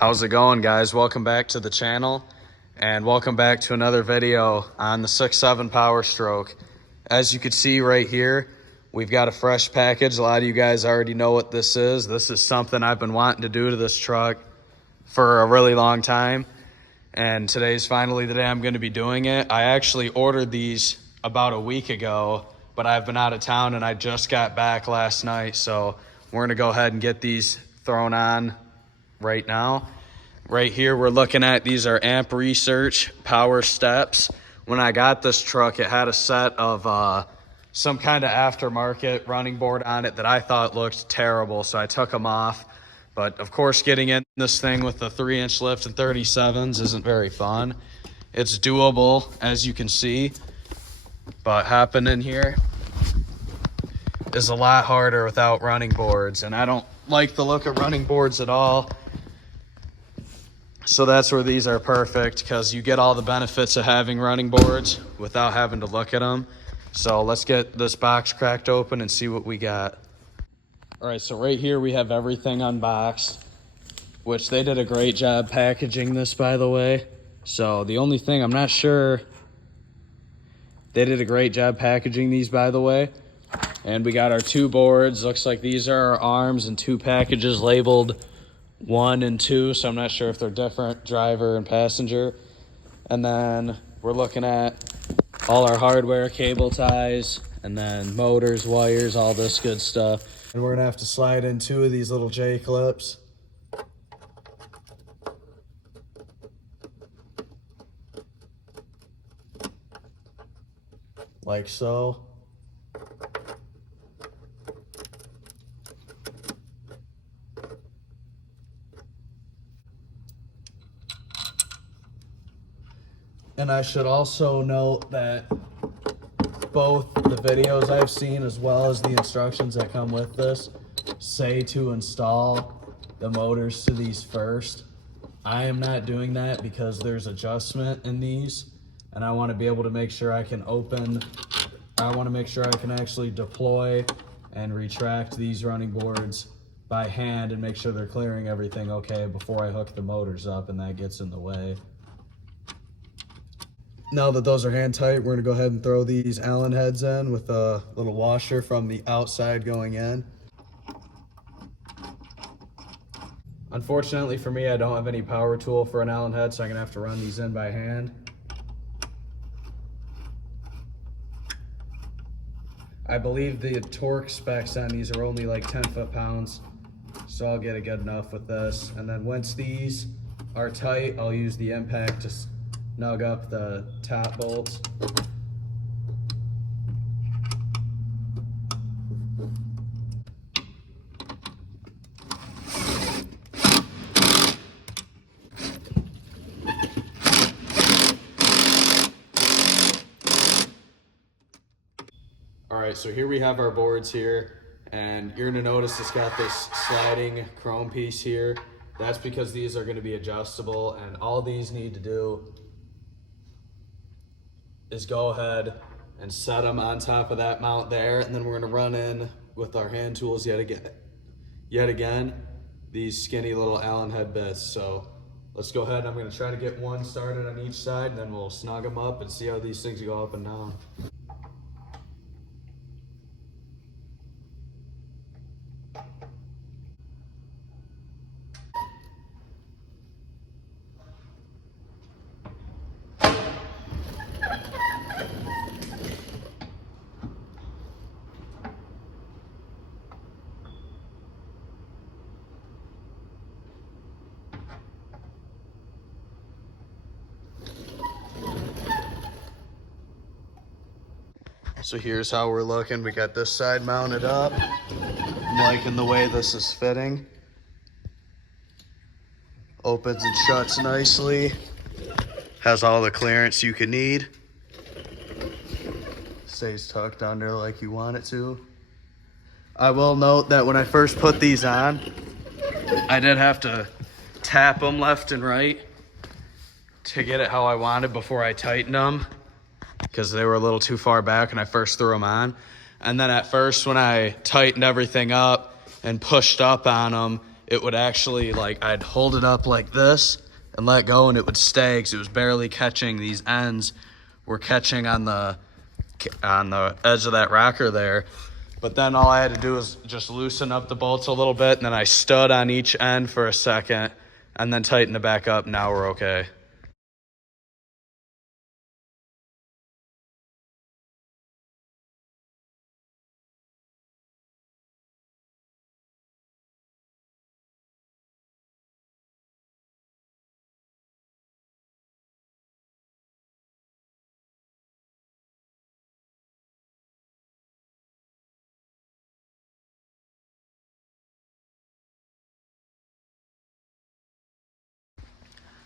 How's it going, guys? Welcome back to the channel and welcome back to another video on the 6.7 Power Stroke. As you can see right here, we've got a fresh package. A lot of you guys already know what this is. This is something I've been wanting to do to this truck for a really long time, and today's finally the day I'm going to be doing it. I actually ordered these about a week ago, but I've been out of town and I just got back last night, so we're going to go ahead and get these thrown on right now. Right here we're looking at, these are Amp Research power steps. When I got this truck, it had a set of some kind of aftermarket running board on it that I thought looked terrible, so I took them off. But of course, getting in this thing with the 3-inch lift and 37s isn't very fun. It's doable, as you can see, but hopping in here is a lot harder without running boards, and I don't like the look of running boards at all. So that's where these are perfect, because you get all the benefits of having running boards without having to look at them. So let's get this box cracked open and see what we got. All right, so right here we have everything unboxed, which they did a great job packaging this, by the way. So the only thing I'm not sure, they did a great job packaging these, by the way. And we got our two boards. Looks like these are our arms and two packages labeled 1 and 2, so I'm not sure if they're different, driver and passenger. And then we're looking at all our hardware, cable ties, and then motors, wires, all this good stuff. And we're gonna have to slide in 2 of these little J clips. Like so. And I should also note that both the videos I've seen as well as the instructions that come with this say to install the motors to these first. I am not doing that because there's adjustment in these, and I want to be able to make sure I can actually deploy and retract these running boards by hand and make sure they're clearing everything okay before I hook the motors up, and that gets in the way. Now that those are hand tight, we're gonna go ahead and throw these Allen heads in with a little washer from the outside going in. Unfortunately for me, I don't have any power tool for an Allen head, so I'm gonna have to run these in by hand. I believe the torque specs on these are only like 10 foot-pounds, so I'll get it good enough with this. And then once these are tight, I'll use the impact to snug up the top bolts. All right, so here we have our boards here, and you're gonna notice it's got this sliding chrome piece here. That's because these are gonna be adjustable, and all these need to do is go ahead and set them on top of that mount there, and then we're gonna run in with our hand tools yet again these skinny little Allen head bits. So let's go ahead. I'm gonna try to get one started on each side, and then we'll snug them up and see how these things go up and down. So here's how we're looking. We got this side mounted up. I'm liking the way this is fitting. Opens and shuts nicely. Has all the clearance you can need. Stays tucked under like you want it to. I will note that when I first put these on, I did have to tap them left and right to get it how I wanted before I tightened them, because they were a little too far back when I first threw them on. And then at first when I tightened everything up and pushed up on them, it would actually, like, I'd hold it up like this and let go, and it would stay because it was barely catching. These ends were catching on the edge of that rocker there. But then all I had to do was just loosen up the bolts a little bit, and then I stood on each end for a second and then tighten it back up. Now we're okay.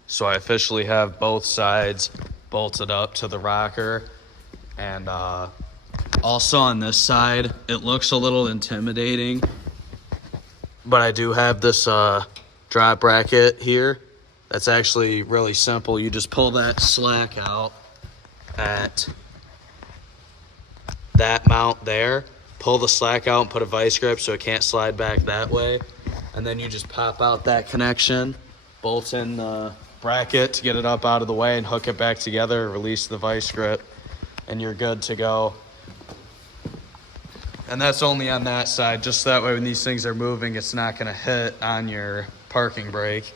So I officially have both sides bolted up to the rocker. And also on this side, it looks a little intimidating, but I do have this drop bracket here. That's actually really simple. You just pull that slack out at that mount there, pull the slack out and put a vice grip so it can't slide back that way. And then you just pop out that connection, bolt in the bracket to get it up out of the way, and hook it back together, release the vice grip, and you're good to go. And that's only on that side, just that way when these things are moving, it's not gonna hit on your parking brake.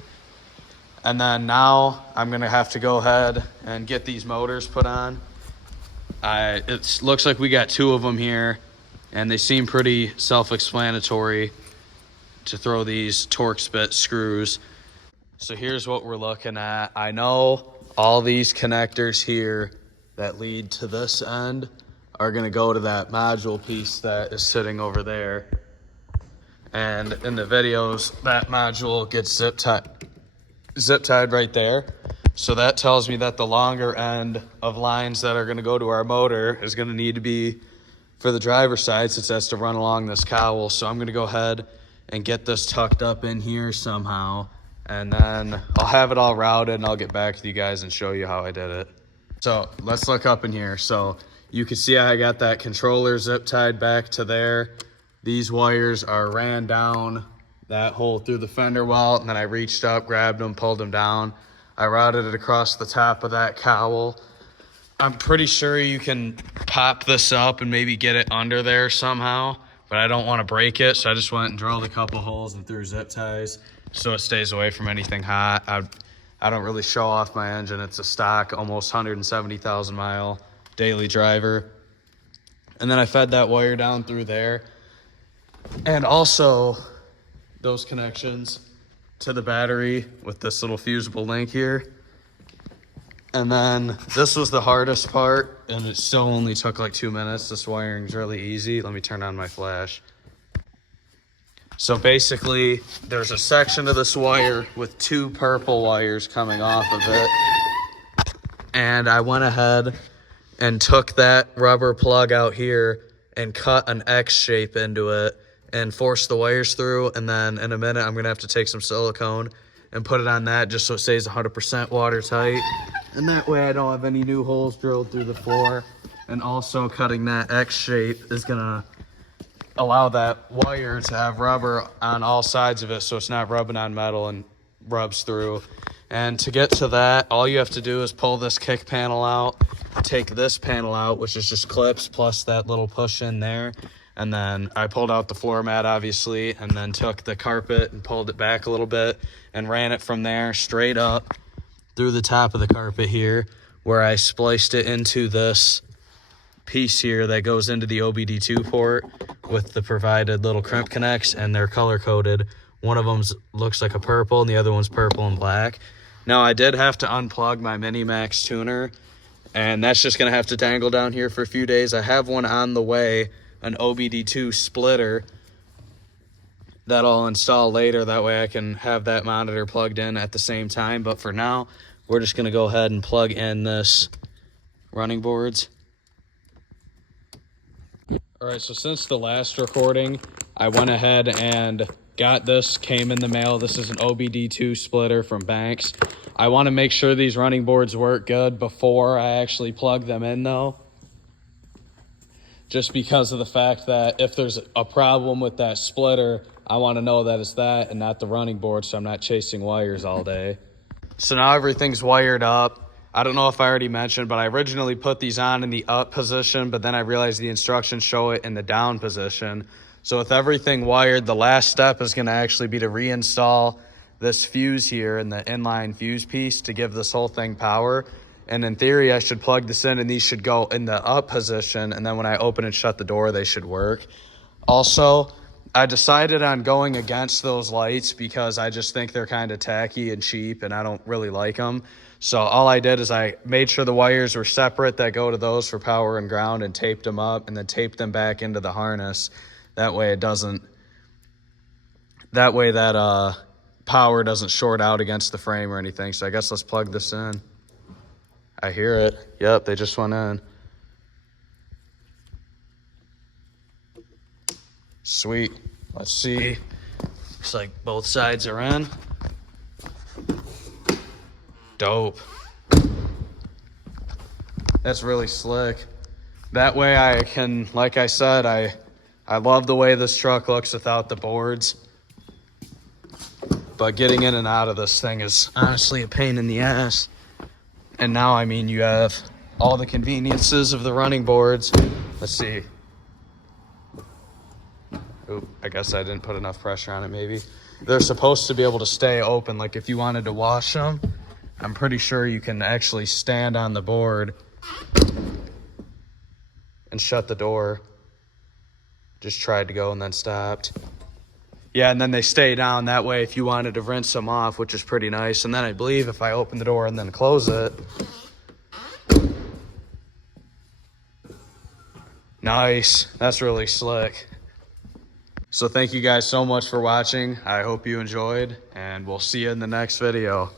And then now I'm gonna have to go ahead and get these motors put on. It looks like we got 2 of them here, and they seem pretty self-explanatory to throw these Torx bit screws. So here's what we're looking at. I know all these connectors here that lead to this end are gonna go to that module piece that is sitting over there. And in the videos, that module gets zip tied right there. So that tells me that the longer end of lines that are gonna go to our motor is gonna need to be for the driver's side, since that's to run along this cowl. So I'm gonna go ahead and get this tucked up in here somehow, and then I'll have it all routed, and I'll get back to you guys and show you how I did it. So let's look up in here. So you can see I got that controller zip tied back to there. These wires are ran down that hole through the fender well, and then I reached up, grabbed them, pulled them down. I routed it across the top of that cowl. I'm pretty sure you can pop this up and maybe get it under there somehow, but I don't want to break it, so I just went and drilled a couple holes and threw zip ties so it stays away from anything hot. I don't really show off my engine. It's a stock, almost 170,000 mile daily driver. And then I fed that wire down through there. And also those connections to the battery with this little fusible link here. And then this was the hardest part, and it still only took like 2 minutes. This wiring's really easy. Let me turn on my flash. So basically, there's a section of this wire with 2 purple wires coming off of it. And I went ahead and took that rubber plug out here and cut an X shape into it and forced the wires through. And then in a minute, I'm gonna have to take some silicone and put it on that just so it stays 100% watertight. And that way I don't have any new holes drilled through the floor. And also cutting that X shape is gonna allow that wire to have rubber on all sides of it so it's not rubbing on metal and rubs through. And to get to that, all you have to do is pull this kick panel out, take this panel out, which is just clips plus that little push in there. And then I pulled out the floor mat, obviously, and then took the carpet and pulled it back a little bit and ran it from there straight up through the top of the carpet here, where I spliced it into this piece here that goes into the OBD2 port with the provided little crimp connects, and they're color coded. One of them looks like a purple and the other one's purple and black. Now I did have to unplug my Mini Max tuner, and that's just gonna have to dangle down here for a few days. I have one on the way, an OBD2 splitter that I'll install later. That way I can have that monitor plugged in at the same time. But for now, we're just gonna go ahead and plug in this running boards. All right, so since the last recording, I went ahead and got this, came in the mail. This is an OBD2 splitter from Banks. I want to make sure these running boards work good before I actually plug them in though. Just because of the fact that if there's a problem with that splitter, I want to know that it's that and not the running board, so I'm not chasing wires all day. So now everything's wired up. I don't know if I already mentioned, but I originally put these on in the up position, but then I realized the instructions show it in the down position. So with everything wired, the last step is going to actually be to reinstall this fuse here and the inline fuse piece to give this whole thing power. And in theory, I should plug this in and these should go in the up position. And then when I open and shut the door, they should work. Also, I decided on going against those lights because I just think they're kind of tacky and cheap and I don't really like them. So all I did is I made sure the wires were separate that go to those for power and ground and taped them up and then taped them back into the harness. That way that power doesn't short out against the frame or anything. So I guess let's plug this in. I hear it. Yep, they just went in. Sweet. Let's see. Looks like both sides are in. Dope. That's really slick. That way I can, like I said, I love the way this truck looks without the boards. But getting in and out of this thing is honestly a pain in the ass. And now, I mean, you have all the conveniences of the running boards. Let's see. Oop, I guess I didn't put enough pressure on it, maybe. They're supposed to be able to stay open. Like if you wanted to wash them, I'm pretty sure you can actually stand on the board and shut the door. Just tried to go and then stopped. Yeah, and then they stay down. That way, if you wanted to rinse them off, which is pretty nice. And then I believe if I open the door and then close it. Nice. That's really slick. So thank you guys so much for watching. I hope you enjoyed, and we'll see you in the next video.